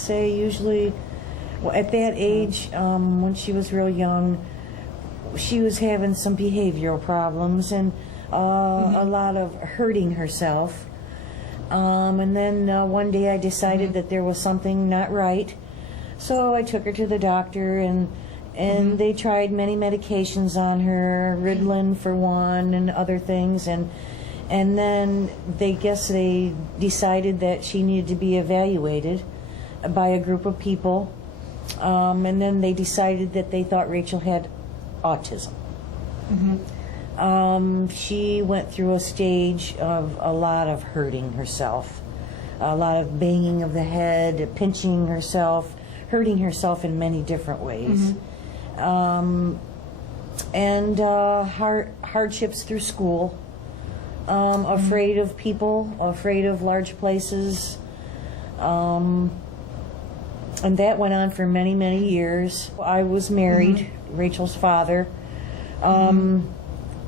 say usually, well, at that age, when she was real young, she was having some behavioral problems and a lot of hurting herself. And then one day I decided that there was something not right. So I took her to the doctor, and they tried many medications on her, Ritalin for one and other things. And then they decided that she needed to be evaluated by a group of people. And then they decided that they thought Rachael had autism. She went through a stage of a lot of hurting herself, a lot of banging of the head, pinching herself, hurting herself in many different ways. And hardships through school, afraid of people, afraid of large places. And that went on for many, many years. I was married, Rachael's father.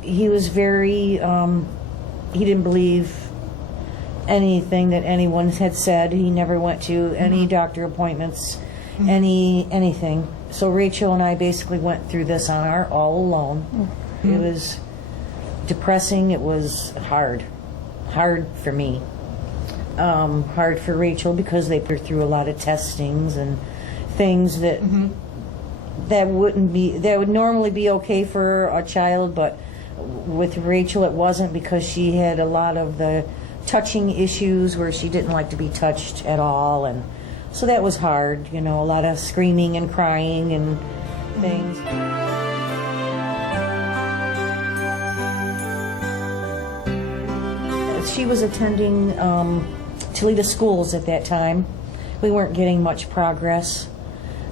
He was very, he didn't believe anything that anyone had said. He never went to any doctor appointments, anything. So Rachael and I basically went through this on our all alone. It was depressing. It was hard for me. Hard for Rachael because they put her through a lot of testings and things that would normally be okay for a child, but with Rachael it wasn't, because she had a lot of the touching issues where she didn't like to be touched at all, and so that was hard, a lot of screaming and crying and things. She was attending Toledo schools at that time. We weren't getting much progress.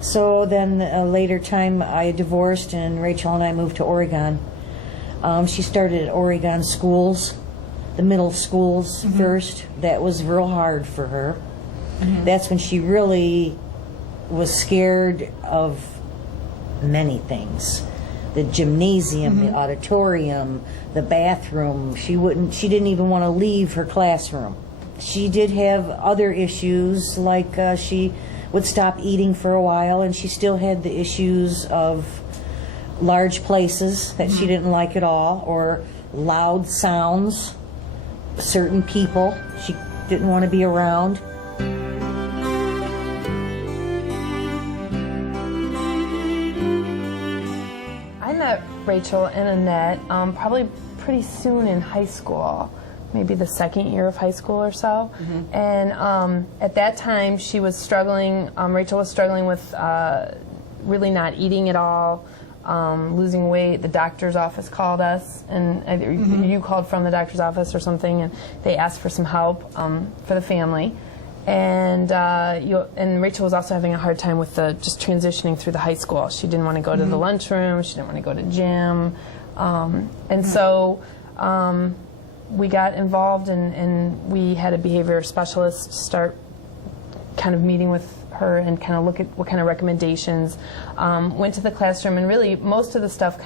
So then a later time I divorced and Rachael and I moved to Oregon. She started at Oregon schools, the middle schools first. That was real hard for her. That's when she really was scared of many things. The gymnasium, the auditorium, the bathroom. She didn't even want to leave her classroom. She did have other issues, like she would stop eating for a while, and she still had the issues of large places that she didn't like at all, or loud sounds, certain people she didn't want to be around. I met Rachael and Annette probably pretty soon in high school, maybe the second year of high school or so. And at that time she was struggling, Rachael was struggling with really not eating at all, losing weight. The doctor's office called us, and either you called from the doctor's office or something, and they asked for some help for the family. And Rachael was also having a hard time with just transitioning through the high school. She didn't want to go to the lunchroom. She didn't want to go to gym. And so we got involved, and we had a behavior specialist start kind of meeting with her and kind of look at what kind of recommendations. Went to the classroom, and really most of the stuff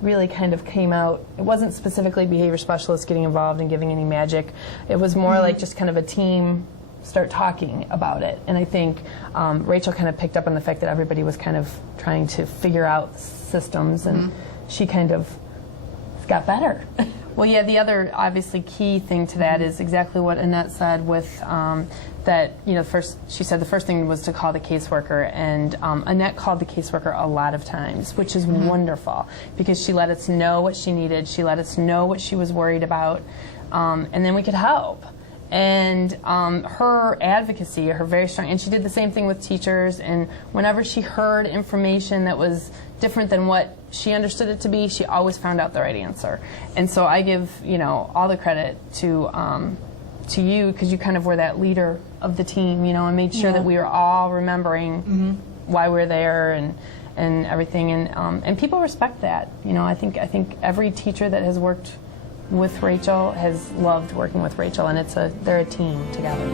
really came out. It wasn't specifically behavior specialists getting involved and giving any magic. It was more like just kind of a team start talking about it. And I think Rachael kind of picked up on the fact that everybody was kind of trying to figure out systems, and she kind of got better. Well, yeah, the other obviously key thing to that is exactly what Annette said with that, she said the first thing was to call the caseworker, and Annette called the caseworker a lot of times, which is wonderful, because she let us know what she needed, she let us know what she was worried about, and then we could help. And her advocacy, her very strong, and she did the same thing with teachers, and whenever she heard information that was different than what she understood it to be, she always found out the right answer. And so I give, all the credit to you, because you kind of were that leader of the team, and made sure that we were all remembering why we're there and everything, and people respect that. I think every teacher that has worked with Rachael has loved working with Rachael, and they're a team together.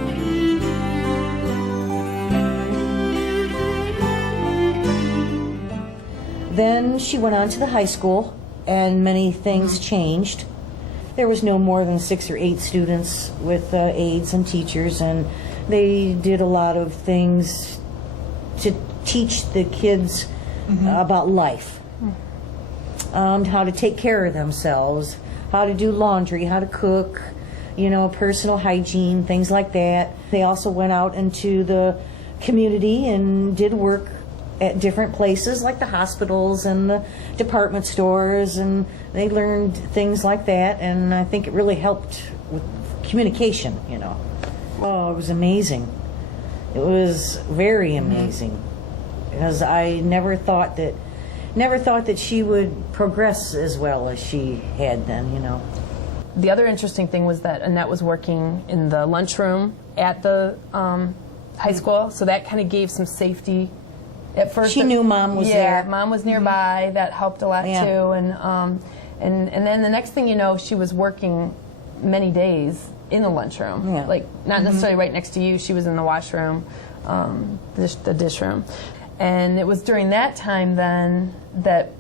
Then she went on to the high school, and many things changed. There was no more than 6 or 8 students with aides and teachers, and They did a lot of things to teach the kids about life, how to take care of themselves, how to do laundry, how to cook, personal hygiene, things like that. They also went out into the community and did work at different places like the hospitals and the department stores, and they learned things like that, and I think it really helped with communication, Oh, it was amazing. It was very amazing, because I never thought that she would progress as well as she had then, The other interesting thing was that Annette was working in the lunchroom at the high school, so that kind of gave some safety. At first, she knew Mom was there. Yeah, Mom was nearby. That helped a lot too. And then the next thing you know, she was working many days in the lunchroom. Yeah. Like not necessarily right next to you. She was in the washroom, the dish room. And it was during that time then that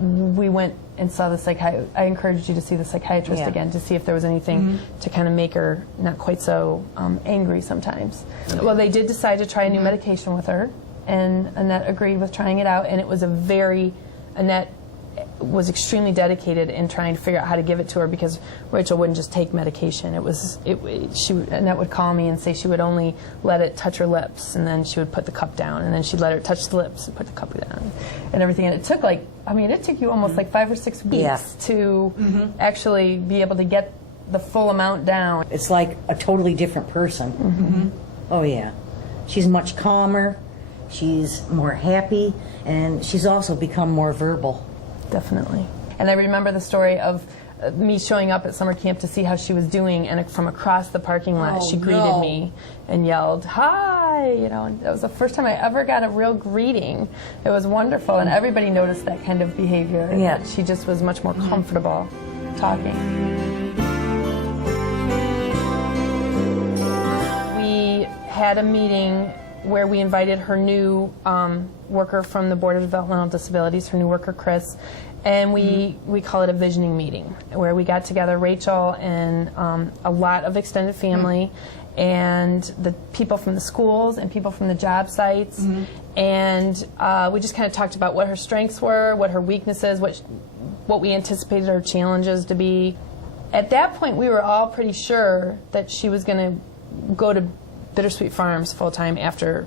we went and saw the psychiatrist. I encouraged you to see the psychiatrist again to see if there was anything to kind of make her not quite so angry sometimes. Well, they did decide to try a new medication with her, and Annette agreed with trying it out, and it was Annette was extremely dedicated in trying to figure out how to give it to her, because Rachael wouldn't just take medication. Annette would call me and say she would only let it touch her lips, and then she would put the cup down, and then she'd let her touch the lips and put the cup down, and everything. And it took it took you almost like 5 or 6 weeks to actually be able to get the full amount down. It's like a totally different person. Oh yeah, she's much calmer, she's more happy, and she's also become more verbal. Definitely. And I remember the story of me showing up at summer camp to see how she was doing, and from across the parking lot she greeted me and yelled, "Hi!" And that was the first time I ever got a real greeting. It was wonderful, and everybody noticed that kind of behavior. Yeah. She just was much more comfortable talking. We had a meeting where we invited her new worker from the Board of Developmental Disabilities, her new worker, Chris, and we call it a visioning meeting, where we got together, Rachael and a lot of extended family, and the people from the schools and people from the job sites, and we just kind of talked about what her strengths were, what her weaknesses, what we anticipated her challenges to be. At that point, we were all pretty sure that she was going to go to Bittersweet Farms full-time after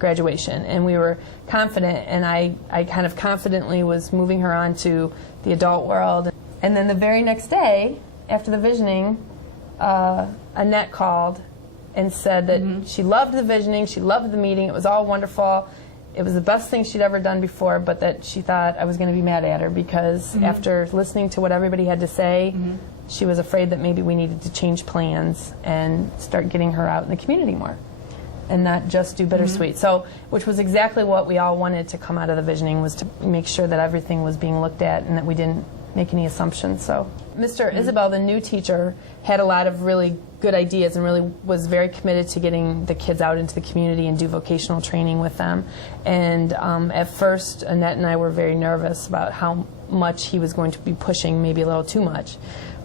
graduation, and we were confident, and I kind of confidently was moving her on to the adult world. And then the very next day, after the visioning, Annette called and said that she loved the visioning, she loved the meeting, it was all wonderful, it was the best thing she'd ever done before, but that she thought I was going to be mad at her because after listening to what everybody had to say, she was afraid that maybe we needed to change plans and start getting her out in the community more and not just do Bittersweet. So, which was exactly what we all wanted to come out of the visioning, was to make sure that everything was being looked at and that we didn't make any assumptions. So Mr. Isabel, the new teacher, had a lot of really good ideas and really was very committed to getting the kids out into the community and do vocational training with them. And at first, Annette and I were very nervous about how much he was going to be pushing, maybe a little too much.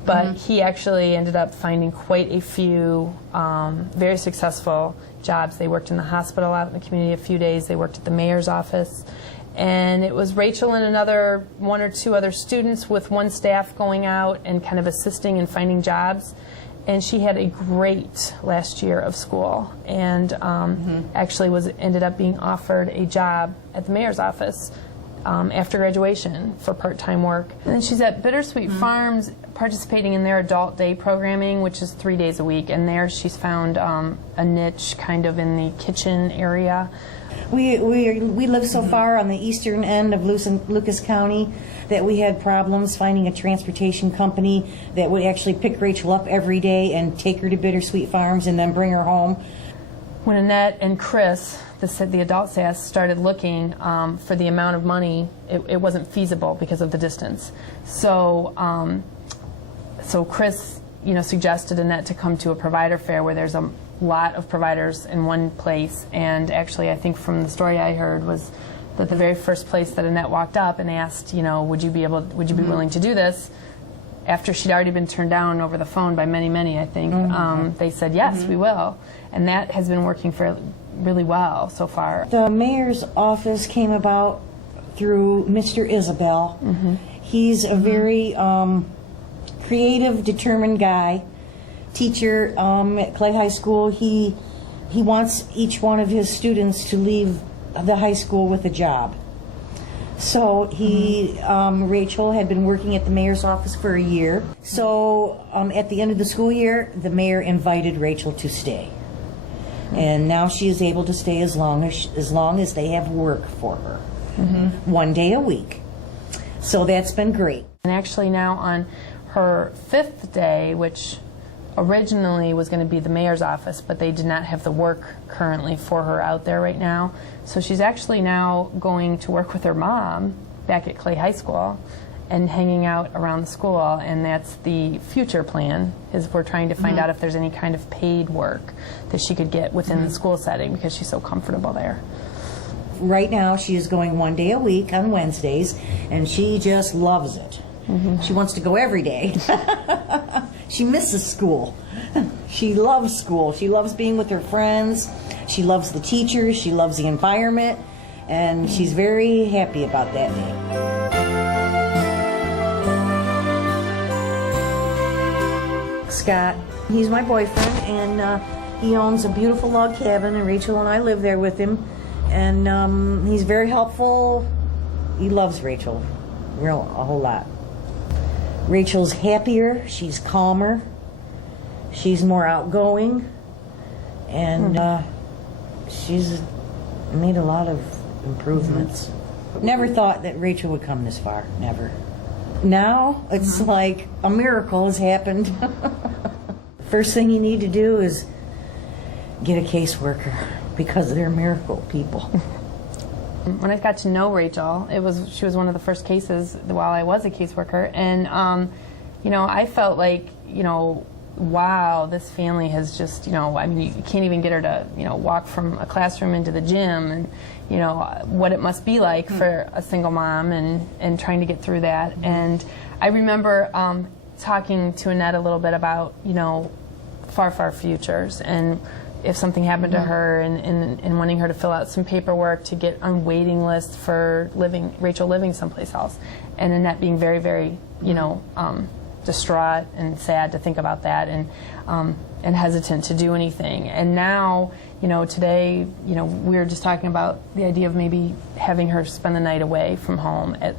But he actually ended up finding quite a few very successful jobs. They worked in the hospital out in the community a few days. They worked at the mayor's office. And it was Rachael and another 1 or 2 other students with one staff going out and kind of assisting and finding jobs. And she had a great last year of school, and actually ended up being offered a job at the mayor's office after graduation for part-time work. And then she's at Bittersweet Farms participating in their adult day programming, which is 3 days a week. And there she's found a niche kind of in the kitchen area. We live so far on the eastern end of Lucas County that we had problems finding a transportation company that would actually pick Rachael up every day and take her to Bittersweet Farms and then bring her home. When Annette and Chris, the adult staff, started looking for the amount of money, it wasn't feasible because of the distance. So Chris, suggested Annette to come to a provider fair where there's a lot of providers in one place. And actually, I think from the story I heard was that the very first place that Annette walked up and asked, would you be willing to do this? after she'd already been turned down over the phone by many, I think, they said, yes, we will. And that has been working really well so far. The mayor's office came about through Mr. Isabel. He's a very creative, determined guy, teacher at Clay High School. He wants each one of his students to leave the high school with a job. So Rachael had been working at the mayor's office for a year. So at the end of the school year, the mayor invited Rachael to stay. And now she is able to stay as long as they have work for her, 1 day a week. So that's been great. And actually now on her 5th day, which originally was going to be the mayor's office, but they did not have the work currently for her out there right now. So she's actually now going to work with her mom back at Clay High School and hanging out around the school, and that's the future plan, is we're trying to find out if there's any kind of paid work that she could get within the school setting because she's so comfortable there. Right now she is going 1 day a week on Wednesdays, and she just loves it. She wants to go every day. She misses school. She loves school. She loves being with her friends. She loves the teachers. She loves the environment, and she's very happy about that day. Scott, he's my boyfriend, and he owns a beautiful log cabin, and Rachael and I live there with him, and he's very helpful. He loves Rachael a whole lot. Rachael's happier, she's calmer, she's more outgoing, and she's made a lot of improvements. Never thought that Rachael would come this far, never. Now, it's like a miracle has happened. First thing you need to do is get a caseworker, because they're miracle people. When I got to know Rachael, she was one of the first cases while I was a caseworker, and I felt like, wow, this family has just, I mean, you can't even get her to, walk from a classroom into the gym, and what it must be like for a single mom, and trying to get through that. And I remember talking to Annette a little bit about, far futures, and if something happened to her, and wanting her to fill out some paperwork to get on waiting list for Rachael living someplace else, and Annette being very, distraught and sad to think about that, and hesitant to do anything. And now, today, we were just talking about the idea of maybe having her spend the night away from home at,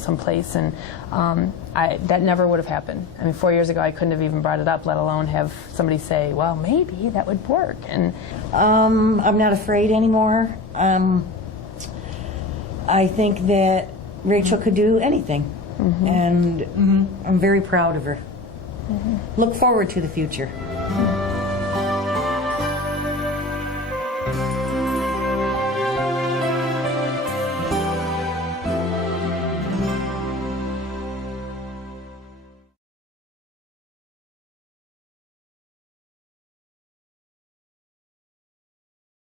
someplace, and that never would have happened. I mean, 4 years ago, I couldn't have even brought it up, let alone have somebody say, well, maybe that would work. And I'm not afraid anymore. I think that Rachael could do anything, and I'm very proud of her. Look forward to the future.